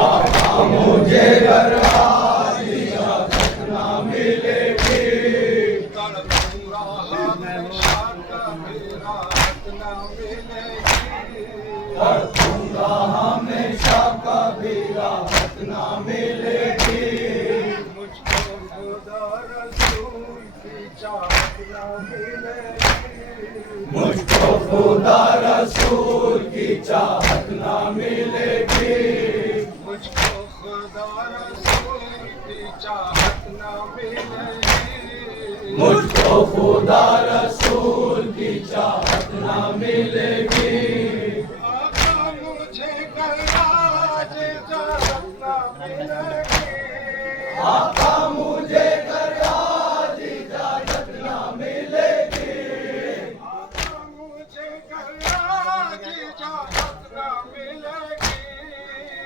मुझे घर आज इजाजत ना मिलेगी, कर दूंगा हमेशा कभी राहत ना मिलेगी, कर दूंगा हमेशा कभी राहत ना मिलेगी, मुझको खुदा रसूल की चाहत ना मिलेगी, मुझको खुदा रसूल की चाहत ना मिलेगी, मुझको खुदा रसूल की चाहत ना मिलेगी, मुझको खुदा रसूल की चाहत ना मिलेगी, आका मुझे कल आज इजाजत ना मिलेगी, आका मुझे कल आज इजाजत ना मिलेगी, आका मुझे कल आज इजाजत ना मिलेगी,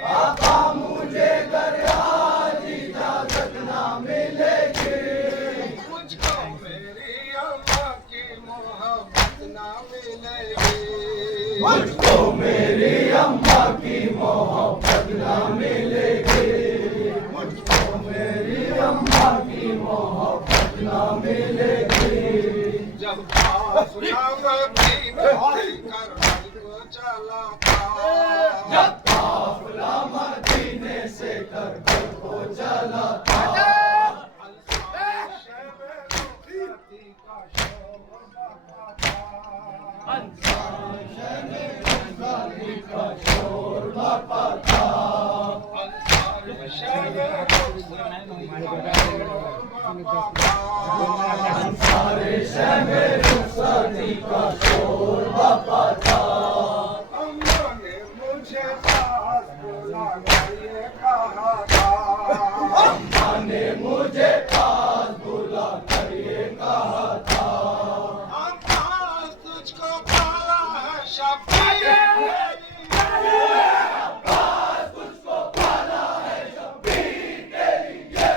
आका मुझे घर आज इजाजत ना मिलेगी, मुझको मेरी अम्मा की मोहब्बत ना मिलेगी, मुझको मेरी अम्मा की मोहब्बत ना मिलेगी, मुझको मेरी अम्मा की मोहब्बत ना मिलेगी, जब काफिला मदीने कर को चला था, जब काफिला मदीने से करबल को चला था, अंसार शहर रुखसती का शोर बरपा था, अंसार शहर रुखसती का शोर बरपा था, अंसार शहर रुखसती का शोर बरपा था, अंसार शहर रुखसती का शोर बरपा था, अम्मा ने मुझे पास बुलाकर ये कहा था, अम्मा ने मुझे पास बुलाकर ये कहा था, अब्बास तुझको पाला है शब्बीर, अब्बास तुझको पाला है शब्बीर के लिए,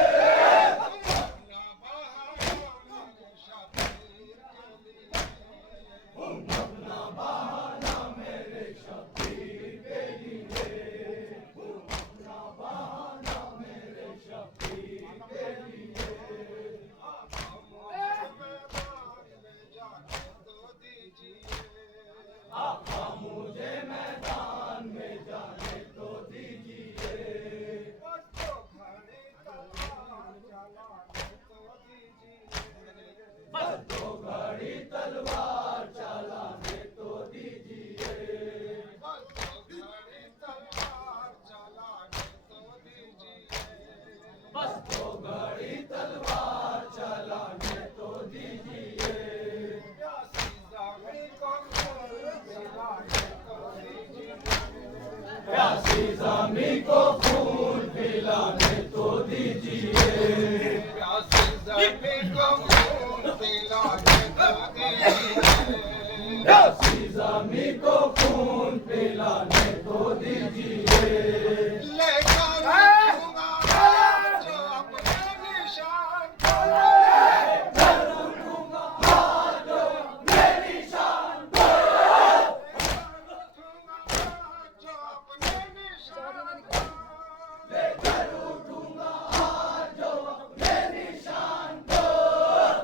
अपना बहाना मेरे शब्बीर के लिए, अपना बहाना मेरे शब्बीर के लिए, अपना बहाना मेरे शब्बीर के लिए, आका मुझे मैदान में जाने तो दीजिए, आका मुझे मैदान में जाने तो दीजिए, बस तो घड़ी तलवार चलाने तो दीजिए, बस तो घड़ी तलवार चलाने तो दीजिए, बस तो घड़ी तलवार चलाने तो दीजिए, बस तो घड़ी तलवार चलाने तो दीजिए, प्यासी ज़मीं को खून पिलाने तो दीजिए, प्यासी ज़मीं को खून पिलाने तो दीजिए, प्यासी ज़मीं को खून पिलाने तो दीजिए, प्यासी ज़मीं को खून पिलाने तो दीजिए, लेकर उठूंगा जो अपने निशान को, लेकर उठूंगा जो अपने निशान को, लेकर उठूंगा जो अपने निशान को, लेकर उठूंगा जो अपने निशान को,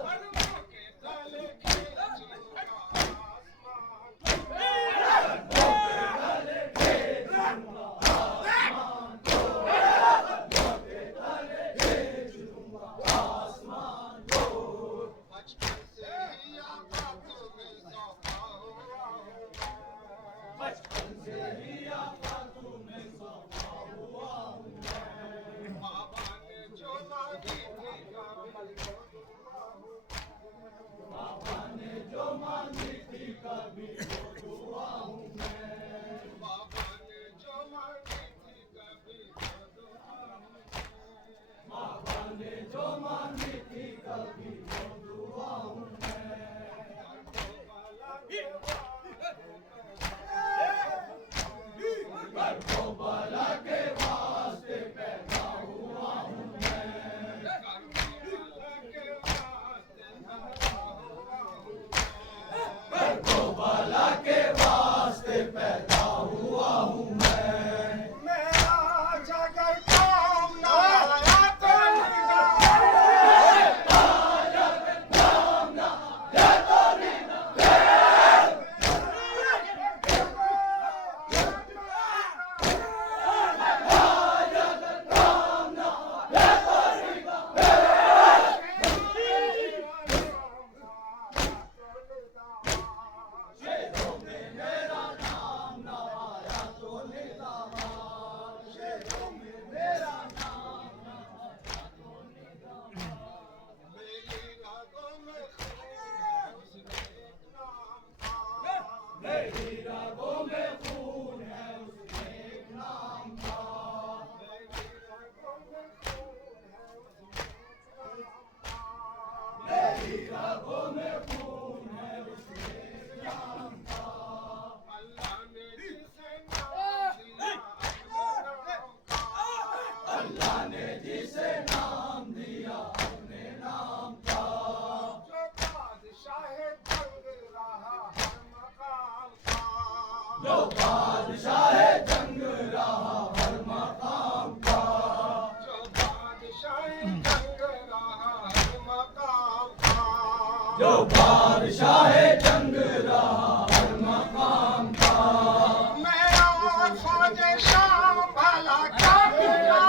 पलकों के तले खींचूंगा आसमान को, पलकों के तले जो बादशाह जंग रहा हर मकाम का। मेरा फौज शाम भला क्या किया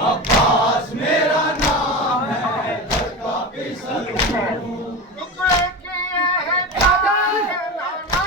अब्बास मेरा नाम है घर का पिसर हूँ। टुकड़े किए हैं दादा के नाना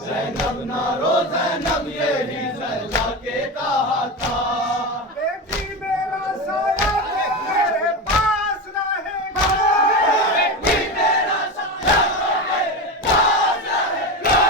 ज़ैनब ना रो ज़ैनब यही ज़ैला के कहा था। बेटी मेरा साया तेरे पास रहेगा। बेटी मेरा साया तेरे पास रहेगा।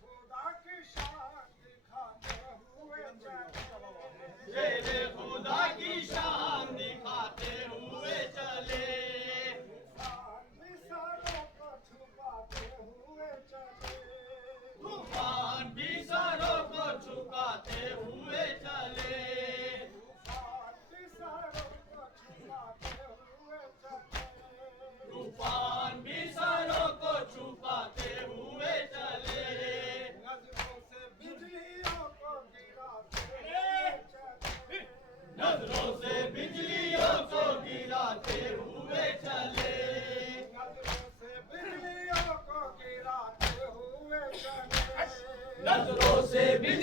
खुदा की शान दिखाते नजरों से भी